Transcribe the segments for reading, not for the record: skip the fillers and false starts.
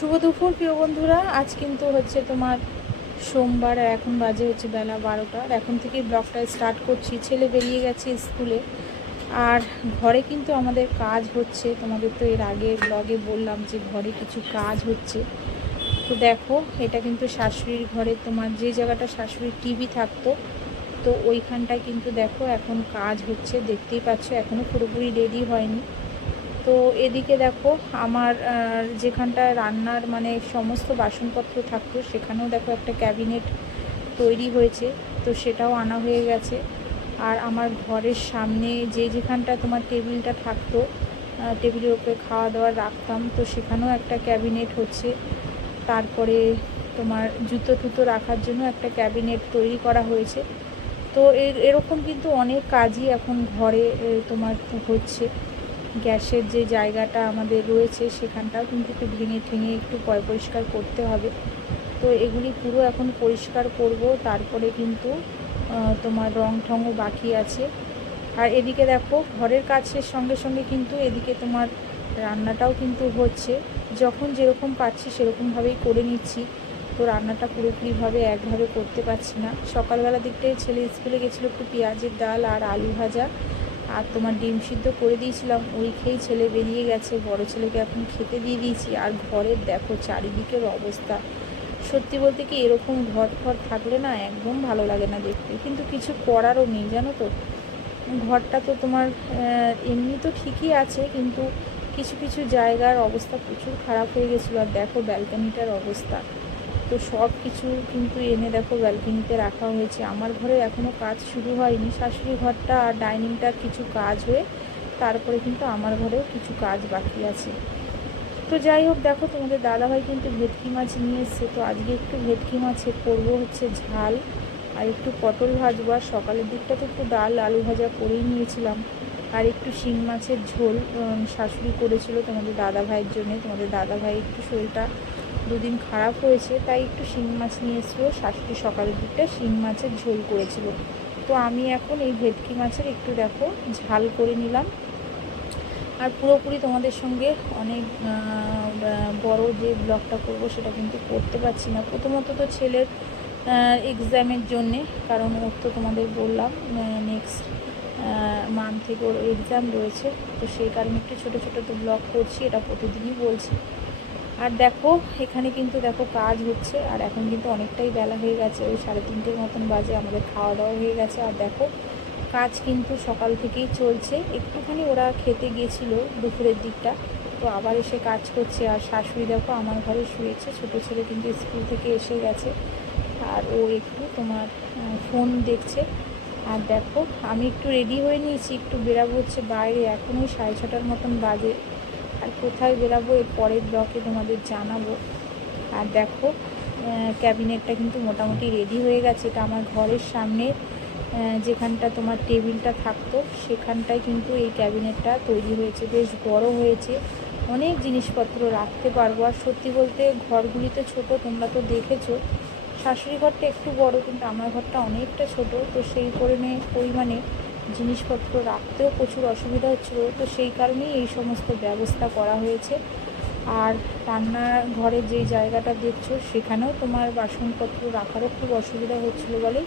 শুভ দুপুর প্রিয় বন্ধুরা। আজ কিন্তু হচ্ছে তোমার সোমবার, আর এখন বাজে হচ্ছে বেলা 12টা। আর এখন থেকেই ব্লগটা স্টার্ট করছি। ছেলে বেরিয়ে গেছে স্কুলে, আর ঘরে কিন্তু আমাদের কাজ হচ্ছে। তোমাদের তো এর আগে ব্লগে বললাম যে ঘরে কিছু কাজ হচ্ছে। তো দেখো, এটা কিন্তু শাশুড়ির ঘরে, তোমার যে জায়গাটা শাশুড়ির টিভি থাকতো, তো ওইখানটায় কিন্তু দেখো এখন কাজ হচ্ছে, দেখতেই পাচ্ছ। এখনও পুরোপুরি রেডি হয়নি। তো এদিকে দেখো আমার যেখানটায় রান্নার মানে সমস্ত বাসনপত্র থাকতো, সেখানেও দেখো একটা ক্যাবিনেট তৈরি হয়েছে, তো সেটাও আনা হয়ে গেছে। আর আমার ঘরের সামনে যেখানটা তোমার টেবিলটা থাকতো, টেবিলের উপরে খাওয়া দাওয়া রাখতাম, তো সেখানেও একটা ক্যাবিনেট হচ্ছে। তারপরে তোমার জুতো টুতো রাখার জন্য একটা ক্যাবিনেট তৈরি করা হয়েছে। তো এরকম কিন্তু অনেক কাজই এখন ঘরে তোমার হচ্ছে। গ্যাসের যে জায়গাটা আমাদের রয়েছে, সেখানটাও কিন্তু একটু ভেঙে ঠেঙে একটু পরিষ্কার করতে হবে। তো এগুলি পুরো এখন পরিষ্কার করব, তারপরে কিন্তু তোমার রং ঠঙও বাকি আছে। আর এদিকে দেখো, ঘরের কাজের সঙ্গে সঙ্গে কিন্তু এদিকে তোমার রান্নাটাও কিন্তু হচ্ছে। যখন যেরকম পাচ্ছি সেরকমভাবেই করে নিচ্ছি। তো রান্নাটা পুরোপুরিভাবে একভাবে করতে পারছি না। সকালবেলা দিকটাই ছেলে স্কুলে গেছিলো, একটু পেঁয়াজের ডাল আর আলু ভাজা আর তোমার ডিম সিদ্ধ করে দিয়েছিলাম, ওই খেয়েই ছেলে বেরিয়ে গেছে। বড় ছেলেকে এখন খেতে দিয়ে দিয়েছি। আর ঘরের দেখো চারিদিকের অবস্থা, সত্যি বলতে কি এরকম ঘর থাকলে না একদম ভালো লাগে না দেখতে, কিন্তু কিছু করারও নেই জানো তো। ঘরটা তো তোমার এমনি তো ঠিকই আছে, কিন্তু কিছু কিছু জায়গার অবস্থা প্রচুর খারাপ হয়ে গেছিলো। আর দেখো ব্যালকনিটার অবস্থা, তো সব কিছু কিন্তু এনে দেখো ব্যালকনিতে রাখা হয়েছে। আমার ঘরে এখনও কাজ শুরু হয়নি। শাশুড়ি ঘরটা আর ডাইনিংটার কিছু কাজ হয়ে তারপরে কিন্তু আমার ঘরেও কিছু কাজ বাকি আছে। তো যাই হোক, দেখো তোমাদের দাদাভাই কিন্তু ভেটকি মাছ নিয়ে এসছে। তো আজকে একটু ভেটকি মাছে করবো হচ্ছে ঝাল, আর একটু পটল ভাজবো। আর সকালের দিকটা তো একটু ডাল আলু ভাজা করেই নিয়েছিলাম। আর একটু শিং মাছের ঝোল শাশুড়ি করেছিল তোমাদের দাদাভাইয়ের জন্যে। তোমাদের দাদাভাই একটু শরীরটা দুদিন খারাপ হয়েছে, তাই একটু শিং মাছ নিয়ে এসেছিলো। শাশুড়ি সকালের দিকটা শিং মাছের ঝোল করেছিল। তো আমি এখন এই ভেটকি মাছের একটু দেখো ঝাল করে নিলাম। আর পুরোপুরি তোমাদের সঙ্গে অনেক বড় যে ব্লগটা করব সেটা কিন্তু করতে পারছি না। প্রথমত তো ছেলের এক্সামের জন্যে, কারণ ওর তো তোমাদের বললাম নেক্সট মান্থ থেকে ওর এক্সাম রয়েছে। তো সেই কারণে একটু ছোটো ছোটো তো ব্লগ করছি, এটা প্রতিদিনই বলছি। আর দেখো এখানে কিন্তু দেখো কাজ হচ্ছে। আর এখন কিন্তু অনেকটাই বেলা হয়ে গেছে, ওই 3:30 মতন বাজে। আমাদের খাওয়া দাওয়া হয়ে গেছে। আর দেখো কাজ কিন্তু সকাল থেকেই চলছে। একটুখানি ওরা খেতে গিয়েছিলো দুপুরের দিকটা, তো আবার এসে কাজ করছে। আর শাশুড়ি দেখো আমার ঘরে শুয়েছে, ছোটো ছেলে কিন্তু স্কুল থেকে এসে গেছে, আর ও একটু তোমার ফোন দেখছে। আর দেখো আমি একটু রেডি হয়ে নিয়েছি, একটু বেরাবো হচ্ছে বাইরে। এখন ওই 6:30 মতন বাজে। আর কোথায় বেরাবো এর পরের ব্লকে তোমাদের জানাবো। আর দেখো ক্যাবিনেটটা কিন্তু মোটামুটি রেডি হয়ে গেছে। এটা আমার ঘরের সামনে যেখানটা তোমার টেবিলটা থাকতো, সেখানটায় কিন্তু এই ক্যাবিনেটটা তৈরি হয়েছে। বেশ বড় হয়েছে, অনেক জিনিসপত্র রাখতে পারবো। আর সত্যি বলতে ঘরগুলি তো ছোটো, তোমরা তো দেখেছো। শাশুড়ি ঘরটা একটু বড়, কিন্তু আমার ঘরটা অনেকটা ছোট। তো সেই পরিমাণে জিনিসপত্র রাখতেও প্রচুর অসুবিধা হচ্ছিলো। তো সেই কারণেই এই সমস্ত ব্যবস্থা করা হয়েছে। আর রান্নাঘরের যেই জায়গাটা দেখছো, সেখানেও তোমার বাসনপত্র রাখারও খুব অসুবিধা হচ্ছিলো বলেই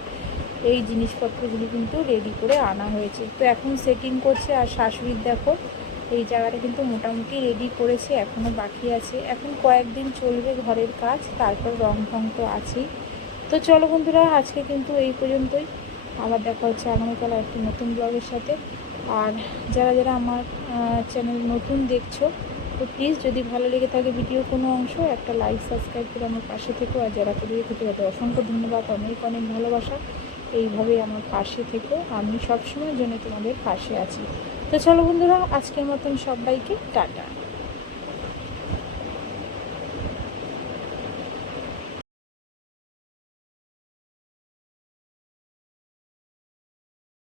এই জিনিসপত্রগুলি কিন্তু রেডি করে আনা হয়েছে। তো এখন সেটিং করছে। আর শাশুড়ির দেখো এই জায়গাটা কিন্তু মোটামুটি রেডি করেছে, এখনও বাকি আছে। এখন কয়েকদিন চলবে ঘরের কাজ, তারপর রং ঢং তো আছেই। তো চলো বন্ধুরা, আজকে কিন্তু এই পর্যন্তই। আবার দেখা হচ্ছে আগামীকাল একটি নতুন ব্লগের সাথে। আর যারা যারা আমার চ্যানেল নতুন দেখছো, তো প্লিজ যদি ভালো লেগে থাকে ভিডিও কোনো অংশ, একটা লাইক সাবস্ক্রাইব করে আমার পাশে থেকো। আর যারা পেরিয়ে থেকে তাদের অসংখ্য ধন্যবাদ, অনেক অনেক ভালোবাসা। এইভাবেই আমার পাশে থেকো, আমি সবসময়ের জন্য তোমাদের পাশে আছি। তো চলো বন্ধুরা, আজকের মতন সবাইকে টাটা।